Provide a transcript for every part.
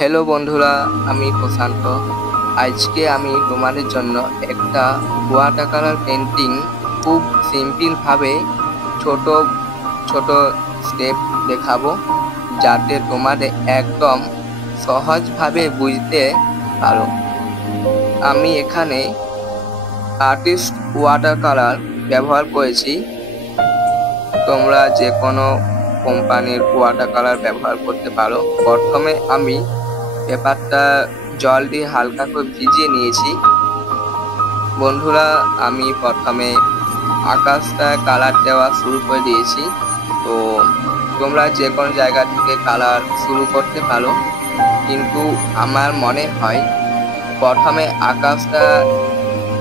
Hello বন্ধুরা, আমি প্রশান্ত। আজকে আমি তোমাদের জন্য একটা ওয়াটার কালার পেন্টিং খুব সিম্পল ভাবে ছোট ছোট স্টেপ দেখাবো, যাতে তোমাদের একদম সহজভাবে বুঝতে পারো। আমি এখানে আর্টিস্ট ওয়াটার কালার ব্যবহার করেছি। তোমরা যে কোনো কোম্পানির ওয়াটার কালার ব্যবহার করতে পারো। প্রথমে আমি পেপারটা জল দিয়ে হালকা করে ভিজিয়ে নিয়েছি। বন্ধুরা, আমি প্রথমে আকাশটা কালার দেওয়া শুরু করে দিয়েছি। তো তোমরা যে কোনো জায়গা থেকে কালার শুরু করতে পারো, কিন্তু আমার মনে হয় প্রথমে আকাশটা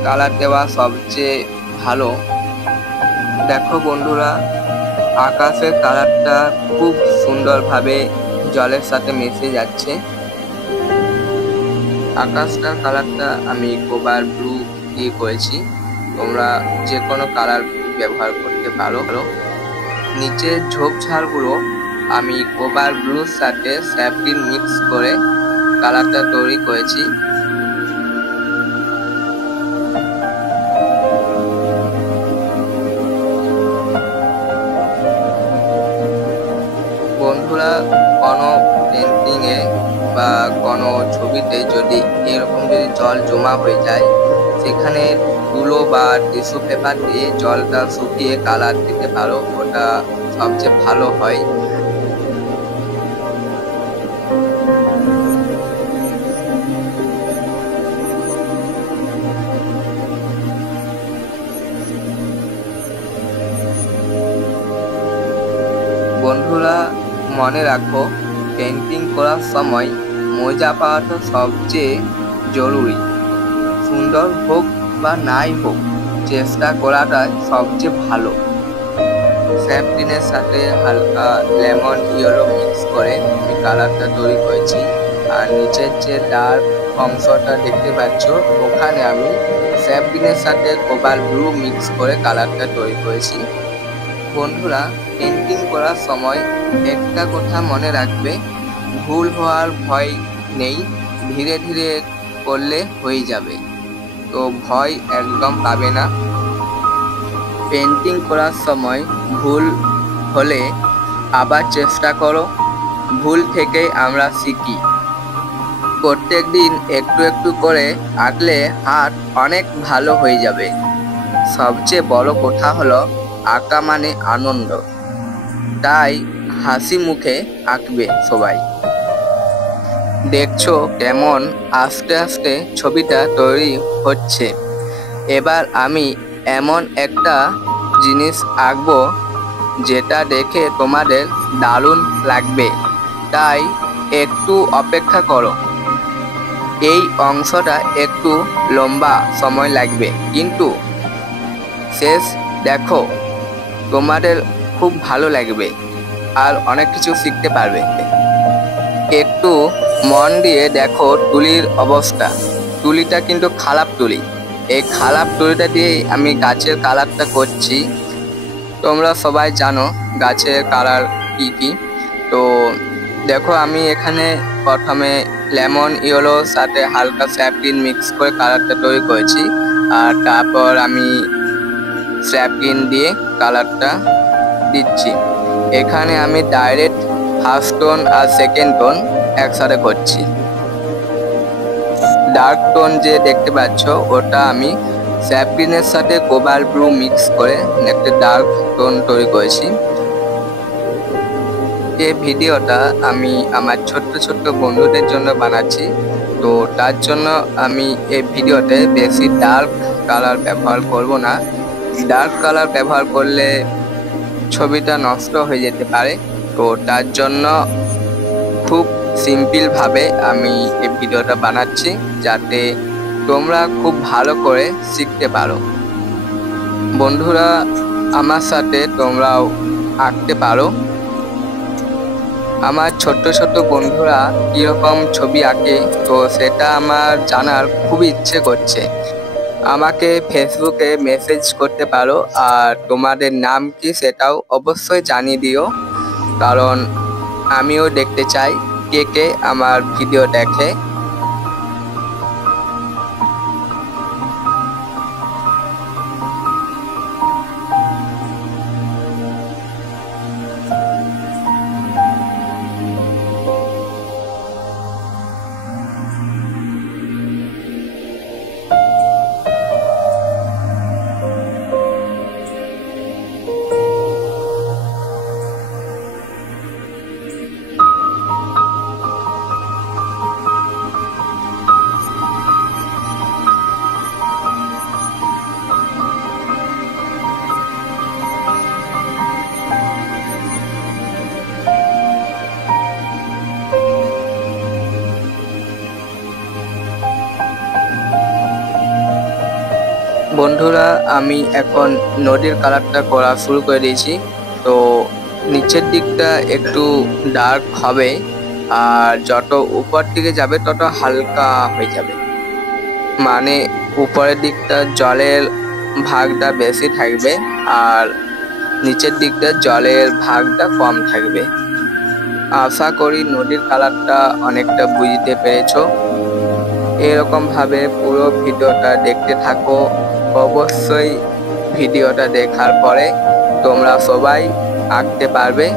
কালার দেওয়া সবচেয়ে ভালো। দেখো বন্ধুরা, আকাশের কালারটা খুব সুন্দরভাবে জলের সাথে মিশে যাচ্ছে। আকাশটার কালারটা আমি কোবার ব্লু দিয়ে করেছি। তোমরা যে কোনো কালার ব্যবহার করতে পারো। নিচের ঝোপঝাড়গুলো আমি কোবার ব্লুর সাথে স্যাফটিন মিক্স করে কালারটা তৈরি করেছি। বন্ধুরা, কোনো পেন্টিংয়ে বা কোনো ছবিতে যদি এরকম জল জমা হয়ে যায়, সেখানে তুলো বা টিস্যু পেপার দিয়ে জলটা শুকিয়ে কালার দিতে পারো, ওটা সবচেয়ে ভালো হয়। বন্ধুরা, মনে রাখো, পেন্টিং করার সময় মজা পাওয়াটা সবচেয়ে জরুরি। সুন্দর হোক বা নাই হোক, চেষ্টা করাটাই সবচেয়ে ভালো। স্যাফটিনের সাথে হালকা লেমন ইয়েলো মিক্স করে আমি কালারটা তৈরি করেছি। আর নিচের যে ডার্ক অংশটা দেখতে পাচ্ছ, ওখানে আমি স্যাফটিনের সাথে কোবাল্ট ব্লু মিক্স করে কালারটা তৈরি করেছি। বন্ধুরা, পেন্টিং করার সময় একটা কথা মনে রাখবে, ভুল হওয়ার ভয় নেই, ধীরে ধীরে করলে হয়ে যাবে। তো ভয় একদম পাবে না। পেন্টিং করার সময় ভুল হলে আবার চেষ্টা করো। ভুল থেকে আমরা শিখি। প্রত্যেক দিন একটু একটু করে আঁকলে হাত অনেক ভালো হয়ে যাবে। সবচেয়ে বড় কথা হলো, আঁকা মানে আনন্দ, তাই হাসি মুখে আঁকবে সবাই। দেখছো কেমন আস্তে আস্তে ছবিটা তৈরি হচ্ছে। এবার আমি এমন একটা জিনিস আঁকবো যেটা দেখে তোমাদের দারুণ লাগবে, তাই একটু অপেক্ষা করো। এই অংশটা একটু লম্বা সময় লাগবে, কিন্তু শেষ দেখো তোমাদের খুব ভালো লাগবে আর অনেক কিছু শিখতে পারবে। একটু মন দিয়ে দেখো তুলির অবস্থা। তুলিটা কিন্তু খারাপ তুলি। এই খারাপ তুলিটা দিয়েই আমি গাছের কালারটা করছি। তোমরা সবাই জানো গাছের কালার কি কি। তো দেখো, আমি এখানে প্রথমে লেমন ইয়েলোর সাথে হালকা স্যাফটিন মিক্স করে কালারটা তৈরি করেছি। আর তারপর আমি স্যাফটিন দিয়ে কালারটা দিচ্ছি। এখানে আমি ডাইরেক্ট ফার্স্ট টোন আর সেকেন্ড টোন একসাথে করছি। ডার্ক টোন যে দেখতে পাচ্ছ, ওটা আমি স্যাফটিনের সাথে কোবাল্ট ব্লু মিক্স করে একটা ডার্ক টোন তৈরি করেছি। এই ভিডিওটা আমি আমার ছোট্ট ছোট্ট বন্ধুদের জন্য বানাচ্ছি। তো তার জন্য আমি এই ভিডিওতে বেশি ডার্ক কালার ব্যবহার করব না। ডার্ক কালার ব্যবহার করলে ছবিটা নষ্ট হয়ে যেতে পারে। তো তার জন্য খুব সিম্পল ভাবে আমি এই ভিডিওটা বানাচ্ছি, যাতে তোমরা খুব ভালো করে শিখতে পারো। বন্ধুরা, আমার সাথে তোমরাও আঁকতে পারো। আমার ছোট্ট ছোট্ট বন্ধুরা কীরকম ছবি আঁকে, তো সেটা আমার জানার খুব ইচ্ছে করছে। আমাকে ফেসবুকে মেসেজ করতে পারো, আর তোমাদের নাম কি সেটাও অবশ্যই জানিয়ে দিও, কারণ আমিও দেখতে চাই কে কে আমার ভিডিও দেখে। বন্ধুরা, আমি এখন নদীর কালারটা করা শুরু করে দিয়েছি। তো নিচের দিকটা একটু ডার্ক হবে, আর যত উপর দিকে যাবে তত হালকা হয়ে যাবে। মানে উপরের দিকটা জলের ভাগটা বেশি থাকবে আর নিচের দিকটা জলের ভাগটা কম থাকবে। আশা করি নদীর কালারটা অনেকটা বুঝতে পেরেছো। এরকম ভাবে পুরো ভিডিওটা দেখতে থাকো। অবশ্যই ভিডিওটা দেখার পরে তোমরা সবাই আঁকতে পারবে।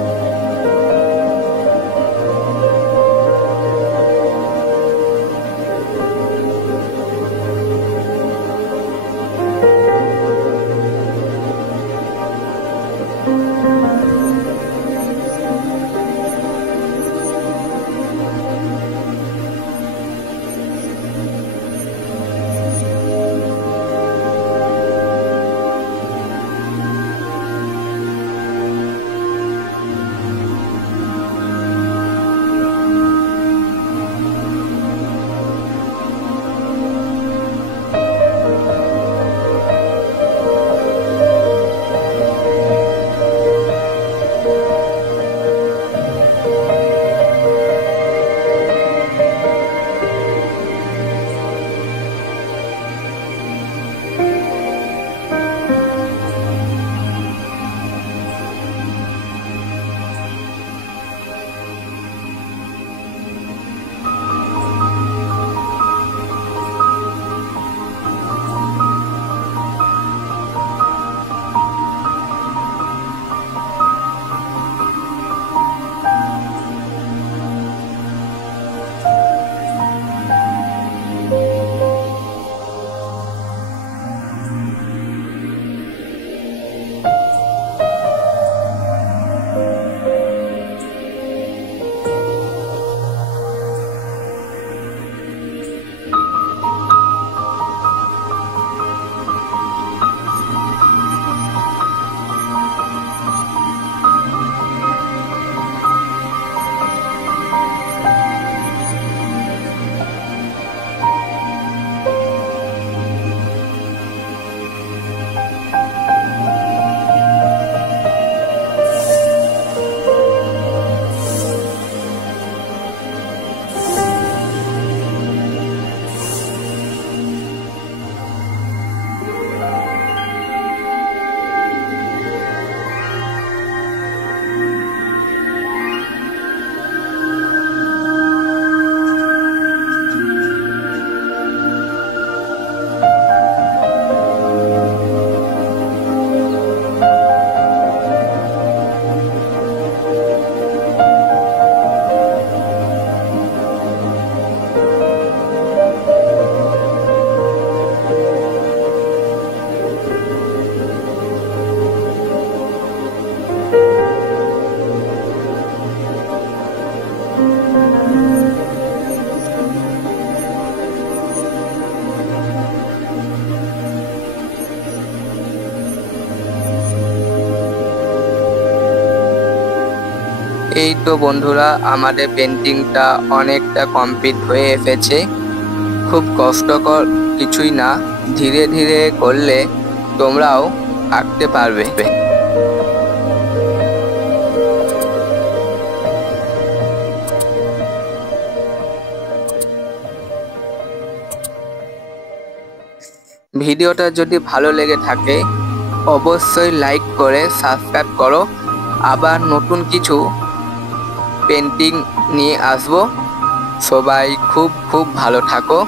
এই তো বন্ধুরা, আমাদের পেন্টিংটা অনেকটা কমপ্লিট হয়ে এসেছে। খুব কষ্টকর কিছুই না, ধীরে ধীরে করলে তোমরাও আঁকতে পারবে। ভিডিওটা যদি ভালো লেগে থাকে অবশ্যই লাইক করে সাবস্ক্রাইব করো। আবার নতুন কিছু পেন্টিং নিয়ে আসবো। সবাই খুব খুব ভালো থাকো।